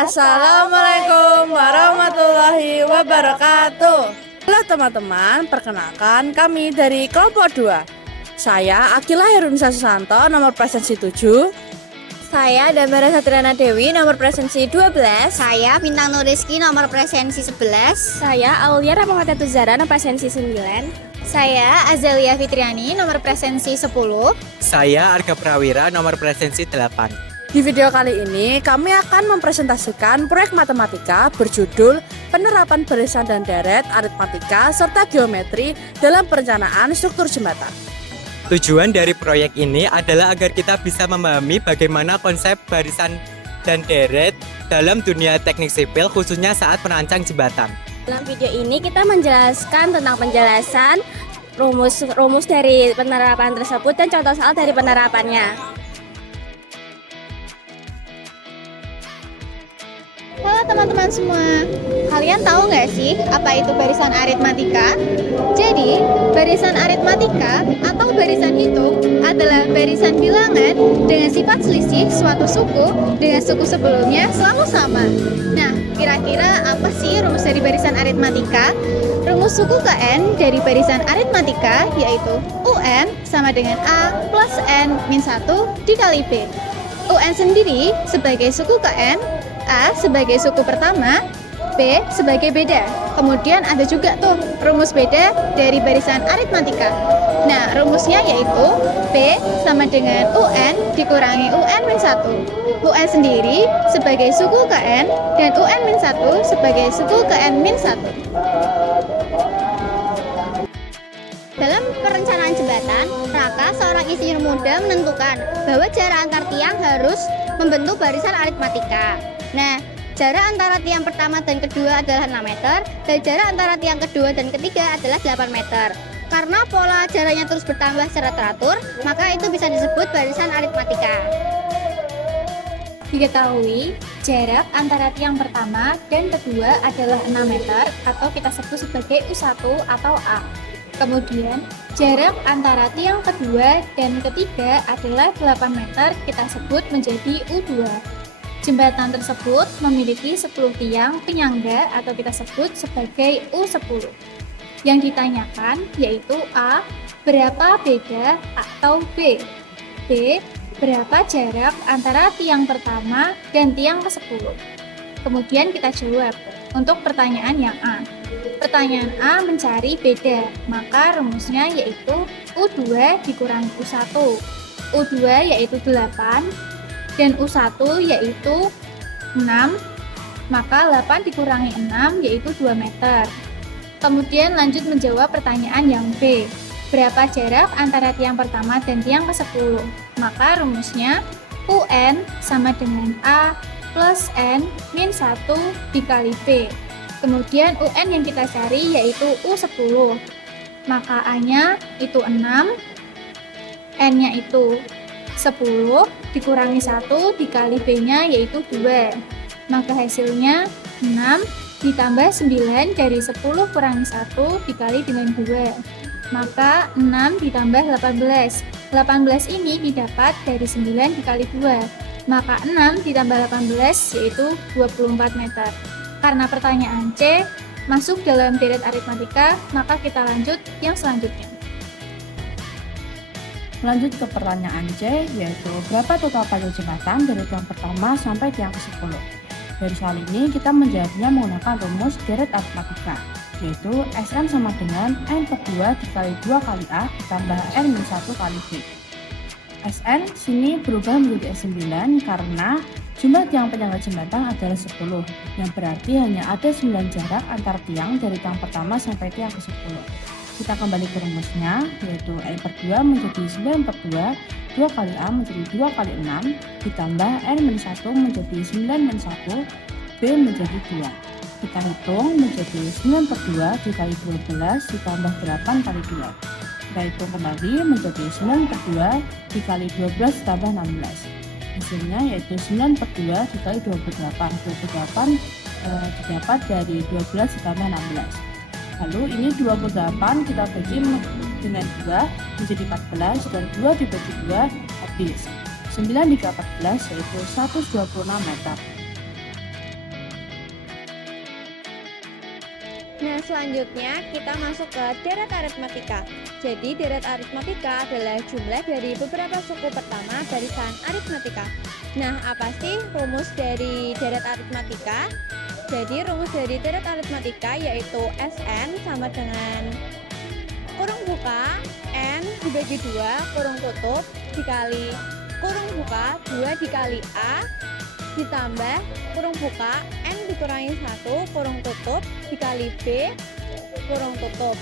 Assalamualaikum warahmatullahi wabarakatuh. Halo teman-teman, perkenalkan kami dari kelompok 2. Saya Akila Herunisa Susanto, nomor presensi 7. Saya Damara Satriana Dewi, nomor presensi 12. Saya Bintang Nuriski, nomor presensi 11. Saya Aulia Rahmawati Tuzara, nomor presensi 9. Saya Azalia Fitriani, nomor presensi 10. Saya Arga Prawira, nomor presensi 8. Di video kali ini kami akan mempresentasikan proyek matematika berjudul Penerapan Barisan dan Deret Aritmatika serta Geometri dalam Perencanaan Struktur Jembatan. Tujuan dari proyek ini adalah agar kita bisa memahami bagaimana konsep barisan dan deret dalam dunia teknik sipil, khususnya saat merancang jembatan. Dalam video ini kita menjelaskan tentang penjelasan rumus dari penerapan tersebut dan contoh soal dari penerapannya. Halo teman-teman semua, kalian tahu nggak sih apa itu barisan aritmatika? Jadi, barisan aritmatika atau barisan hitung adalah barisan bilangan dengan sifat selisih suatu suku dengan suku sebelumnya selalu sama. Nah, kira-kira apa sih rumus dari barisan aritmatika? Rumus suku Kn dari barisan aritmatika yaitu UN sama dengan A plus N min 1 dikali B. UN sendiri sebagai suku Kn, A sebagai suku pertama, B sebagai beda. Kemudian ada juga tuh rumus beda dari barisan aritmatika. Nah, rumusnya yaitu B sama dengan UN dikurangi UN min 1. UN sendiri sebagai suku Kn dan UN min 1 sebagai suku Kn min 1. Dalam perencanaan jembatan, maka seorang insinyur muda menentukan bahwa jarak antar tiang harus membentuk barisan aritmatika. Nah, jarak antara tiang pertama dan kedua adalah 6 meter, dan jarak antara tiang kedua dan ketiga adalah 8 meter. Karena pola jaraknya terus bertambah secara teratur, maka itu bisa disebut barisan aritmatika. Diketahui, jarak antara tiang pertama dan kedua adalah 6 meter atau kita sebut sebagai U1 atau A. Kemudian, jarak antara tiang kedua dan ketiga adalah 8 meter, kita sebut menjadi U2. Jembatan tersebut memiliki 10 tiang penyangga atau kita sebut sebagai U10. Yang ditanyakan yaitu A, berapa beda atau B, berapa jarak antara tiang pertama dan tiang ke-10. Kemudian kita jawab untuk pertanyaan yang A. Pertanyaan A mencari beda, maka rumusnya yaitu U2 dikurangi U1. U2 yaitu 8 dan U1 yaitu 6, maka 8 dikurangi 6 yaitu 2 meter. Kemudian lanjut menjawab pertanyaan yang B. Berapa jarak antara tiang pertama dan tiang ke-10? Maka rumusnya UN sama dengan A plus N min 1 dikali B. Kemudian UN yang kita cari yaitu U10. Maka A-nya itu 6, N-nya itu 10 dikurangi 1 dikali B-nya yaitu 2. Maka hasilnya 6 ditambah 9 dari 10 kurangi 1 dikali dengan 2. Maka 6 ditambah 18. 18 ini didapat dari 9 dikali 2. Maka 6 ditambah 18 yaitu 24 meter. Karena pertanyaan C masuk dalam deret aritmatika, maka kita lanjut yang selanjutnya. Lanjut ke pertanyaan C, yaitu berapa total panjang jembatan dari tiang pertama sampai tiang ke-10. Dari soal ini kita menjawabnya menggunakan rumus deret aritmatika, yaitu Sn sama dengan N per 2 dikali 2 kali A ditambah N min 1 kali B. Sn sini berubah menjadi S9 karena jumlah tiang penyangga jembatan adalah 10, yang berarti hanya ada 9 jarak antar tiang dari tiang pertama sampai tiang ke-10. Kita kembali ke rumusnya, yaitu N per 2 menjadi 9 per 2, 2 kali A menjadi 2 kali 6, ditambah N min 1 menjadi 9 min 1, B menjadi 2. Kita hitung menjadi 9 per 2 dikali 12 ditambah 8 kali 2. Kita hitung kembali menjadi 9 per 2 dikali 12 ditambah 16. Hasilnya yaitu 9 per 2 dikali 28. 28 didapat dari 12 ditambah 16. Lalu ini 28 kita bagi dengan 2 menjadi 14 dan 2 dibagi 2 habis. 9 dikali 14 yaitu 126 meter. Nah, selanjutnya kita masuk ke deret aritmatika. Jadi, deret aritmatika adalah jumlah dari beberapa suku pertama barisan aritmatika. Nah, apa sih rumus dari deret aritmatika? Jadi, rumus dari deret aritmatika yaitu Sn sama dengan kurung buka N dibagi 2 kurung tutup dikali kurung buka 2 dikali A ditambah kurung buka N dikurangi 1 kurung tutup dikali B kurung tutup,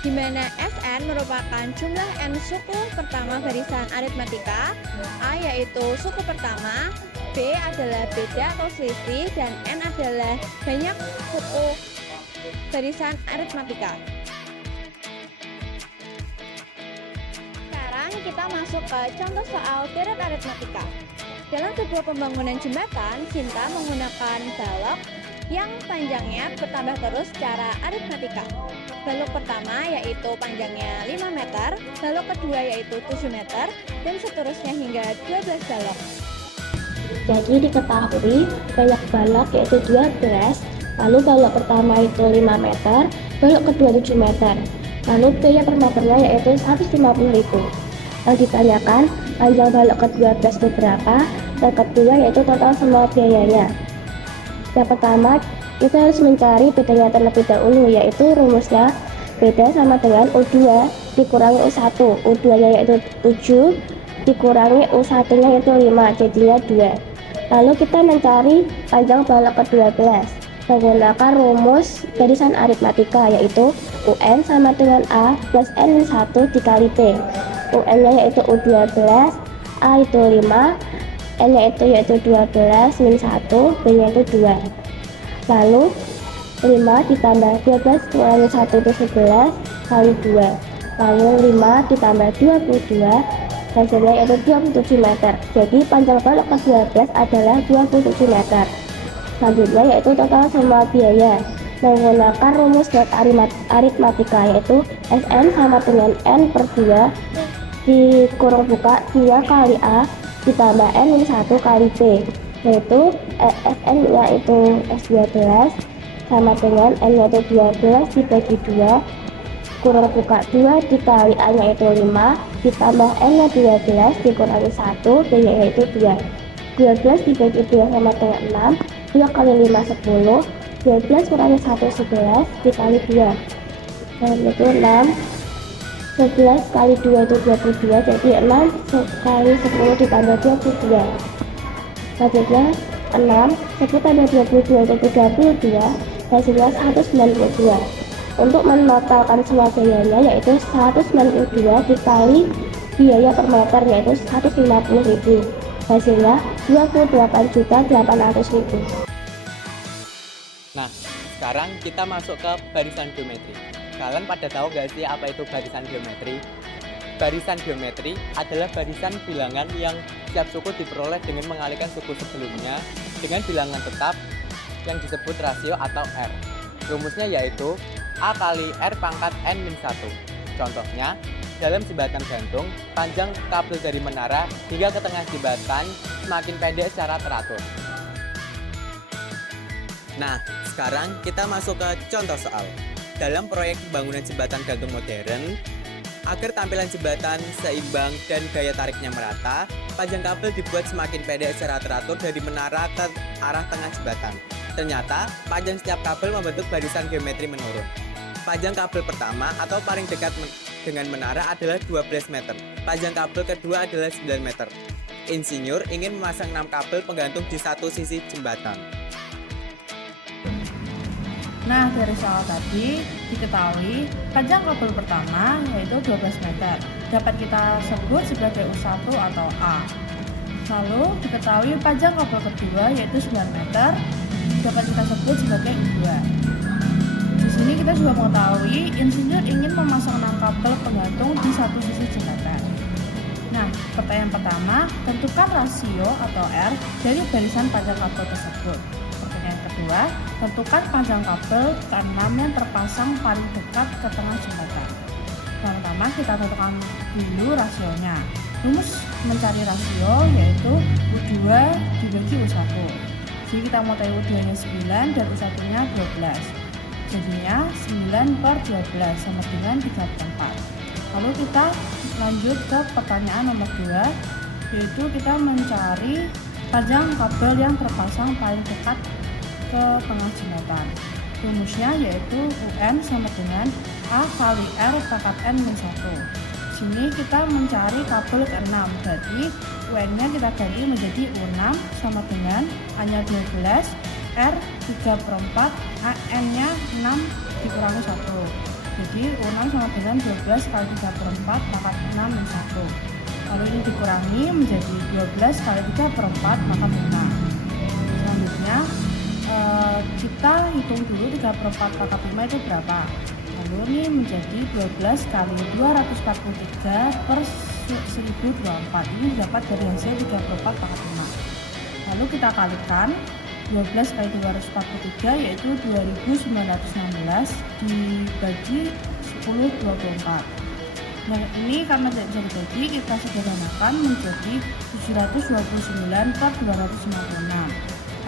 di mana Sn merupakan jumlah N suku pertama barisan aritmatika, A yaitu suku pertama, B adalah beda atau selisih, dan N adalah banyak suku barisan aritmatika. Sekarang kita masuk ke contoh soal deret aritmatika. Dalam sebuah pembangunan jembatan, Sinta menggunakan balok yang panjangnya bertambah terus secara aritmatika. Balok pertama yaitu panjangnya 5 meter, balok kedua yaitu 7 meter, dan seterusnya hingga 12 balok. Jadi diketahui banyak balok yaitu 12, lalu balok pertama itu 5 meter, balok kedua 7 meter, lalu biaya per meternya yaitu 150.000. Yang ditanyakan panjang balok ke-12 itu berapa, dan kedua yaitu total semua biayanya. Yang pertama, kita harus mencari bedanya terlebih dahulu, yaitu rumusnya beda sama dengan U2 dikurangi U1. U2 nya yaitu 7 dikurangi U1 nya yaitu 5, jadinya 2. Lalu kita mencari panjang balok ke-12 menggunakan rumus barisan aritmatika, yaitu UN sama dengan A plus N-1 dikali B. UN nya yaitu U12, A itu 5, N nya yaitu 12 min 1, B nya itu 2. Lalu 5 ditambah 12 kurangi 1 itu 11 kali 2. Lalu 5 ditambah 22, hasilnya yaitu 27 meter. Jadi panjang balok ke-12 adalah 27 meter. Selanjutnya yaitu total semua biaya menggunakan rumus deret aritmatika, yaitu Sn sama dengan N per 2 di kurung buka 2 kali A ditambah N min 1 kali B, yaitu Sn nya itu S12 sama dengan N nya itu 12 dibagi 2 kurung buka 2 dikali A nya itu 5 ditambah N nya 12 dikurangi 1, B nya itu 2. 12 dibagi 2 sama dengan 6, 2 kali 5 10, 12 kurangi 1 11 dikali 2, dan itu 6, 11 kali 2 itu 22, jadi 6 kali 10 ditambah 22. Selanjutnya 6, 10 tambah 22 itu 32, hasilnya 192. Untuk menotalkan semua biayanya yaitu 192 dikali biaya per meter yaitu 150.000, hasilnya 28.800.000. Nah, sekarang kita masuk ke barisan geometri. Kalian pada tahu gak sih apa itu barisan geometri? Barisan geometri adalah barisan bilangan yang setiap suku diperoleh dengan mengalihkan suku sebelumnya dengan bilangan tetap yang disebut rasio atau R. Rumusnya yaitu A kali R pangkat N-1. Contohnya, dalam jembatan gantung, panjang kabel dari menara hingga ke tengah jembatan semakin pendek secara teratur. Nah, sekarang kita masuk ke contoh soal. Dalam proyek pembangunan jembatan gantung modern, agar tampilan jembatan seimbang dan gaya tariknya merata, panjang kabel dibuat semakin pendek secara teratur dari menara ke arah tengah jembatan. Ternyata, panjang setiap kabel membentuk barisan geometri menurun. Panjang kabel pertama atau paling dekat dengan menara adalah 12 meter. Panjang kabel kedua adalah 9 meter. Insinyur ingin memasang 6 kabel penggantung di satu sisi jembatan. Nah, dari soal tadi diketahui panjang kabel pertama yaitu 12 meter, dapat kita sebut sebagai U1 atau A. Lalu diketahui panjang kabel kedua yaitu 9 meter, dapat kita sebut sebagai U2. Di sini kita juga mengetahui insinyur ingin memasang 6 kabel penggantung di satu sisi jembatan. Nah, pertanyaan pertama, tentukan rasio atau R dari barisan panjang kabel tersebut. Pertanyaan kedua, tentukan panjang kabel ke-6 yang terpasang paling dekat ke tengah jembatan. Yang pertama kita tentukan dulu rasionya. Rumus mencari rasio yaitu U2 dibagi U1. Jadi kita mau tahu U2 nya 9 dan U1 nya 12. Jadinya 9/12 sama dengan 3/4. Lalu kita lanjut ke pertanyaan nomor 2, yaitu kita mencari panjang kabel yang terpasang paling dekat ke tengah jembatan. Rumusnya yaitu UN sama dengan A kali R pangkat N-1. Sini kita mencari kabel ke-6, jadi UN-nya kita ganti menjadi U6 sama dengan A-nya 12, R 3/4, N-nya 6 dikurangi 1. Jadi U6 sama dengan 12 kali 3/4 pangkat 6-1. Lalu ini dikurangi menjadi 12 kali 3/4 pangkat 5. Selanjutnya kita hitung dulu 3/4 pangkat 5 itu berapa. Lalu ini menjadi 12 kali 243/1024. Ini dapat dari hasil 3/4 pangkat 5. Lalu kita kalikan 12 kali 243 yaitu 2916 dibagi 10/24. Nah ini karena tidak bisa dibagi, kita sederhanakan menjadi 729/256.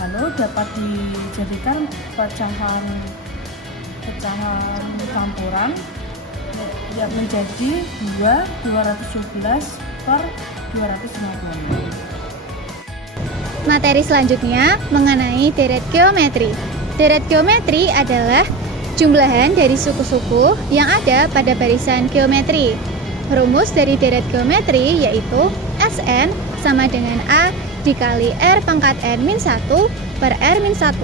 Lalu dapat dijadikan pecahan campuran yang menjadi 217/256. Materi selanjutnya mengenai deret geometri. Deret geometri adalah jumlahan dari suku-suku yang ada pada barisan geometri. Rumus dari deret geometri yaitu Sn sama dengan A dikali R pangkat N-1 per R-1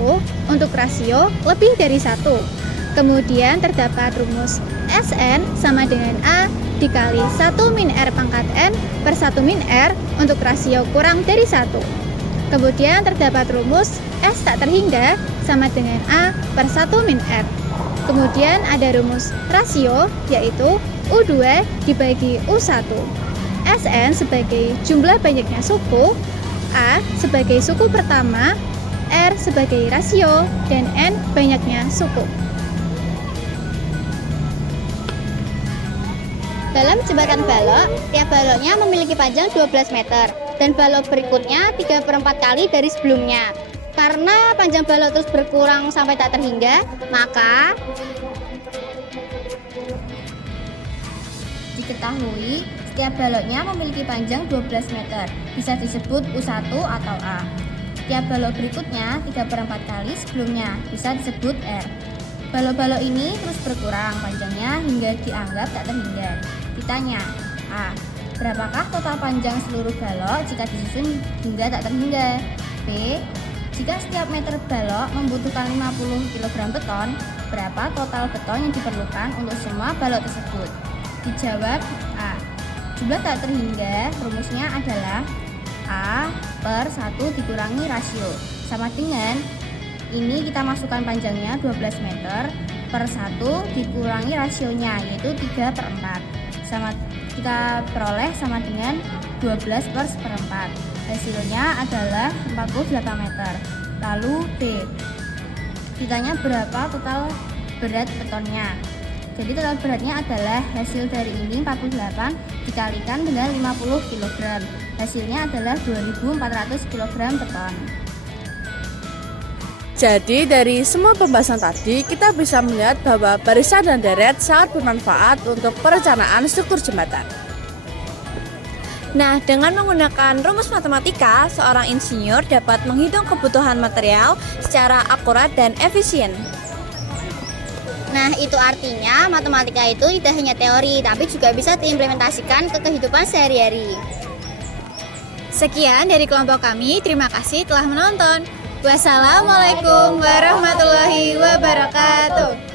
untuk rasio lebih dari 1. Kemudian terdapat rumus Sn sama dengan A dikali 1 min R pangkat N per 1 min R untuk rasio kurang dari 1. Kemudian terdapat rumus S tak terhingga sama dengan A per 1 min R. Kemudian ada rumus rasio yaitu U2 dibagi U1. Sn sebagai jumlah banyaknya suku, A sebagai suku pertama, R sebagai rasio, dan N banyaknya suku. Dalam jembatan balok, tiap baloknya memiliki panjang 12 meter dan balok berikutnya 3/4 kali dari sebelumnya. Karena panjang balok terus berkurang sampai tak terhingga, maka diketahui setiap baloknya memiliki panjang 12 meter, bisa disebut U1 atau A. Tiap balok berikutnya 3/4 kali sebelumnya, bisa disebut R. Balok-balok ini terus berkurang panjangnya hingga dianggap tak terhingga. Ditanya, A. Berapakah total panjang seluruh balok jika disusun hingga tak terhingga? B. Jika setiap meter balok membutuhkan 50 kg beton, berapa total beton yang diperlukan untuk semua balok tersebut? Dijawab A. Jumlah tak terhingga rumusnya adalah A per 1 dikurangi rasio. Sama dengan ini kita masukkan panjangnya 12 meter per 1 dikurangi rasionya yaitu 3/4. Sama kita peroleh sama dengan 12 per 1/4. Hasilnya adalah 48 meter. Lalu B. Ditanya berapa total berat betonnya. Jadi total beratnya adalah hasil dari ini 48 dikalikan dengan 50 kg. Hasilnya adalah 2400 kg beton. Jadi dari semua pembahasan tadi kita bisa melihat bahwa barisan dan deret sangat bermanfaat untuk perencanaan struktur jembatan. Nah, dengan menggunakan rumus matematika, seorang insinyur dapat menghitung kebutuhan material secara akurat dan efisien. Nah, itu artinya matematika itu tidak hanya teori, tapi juga bisa diimplementasikan ke kehidupan sehari-hari. Sekian dari kelompok kami, terima kasih telah menonton. Wassalamualaikum warahmatullahi wabarakatuh.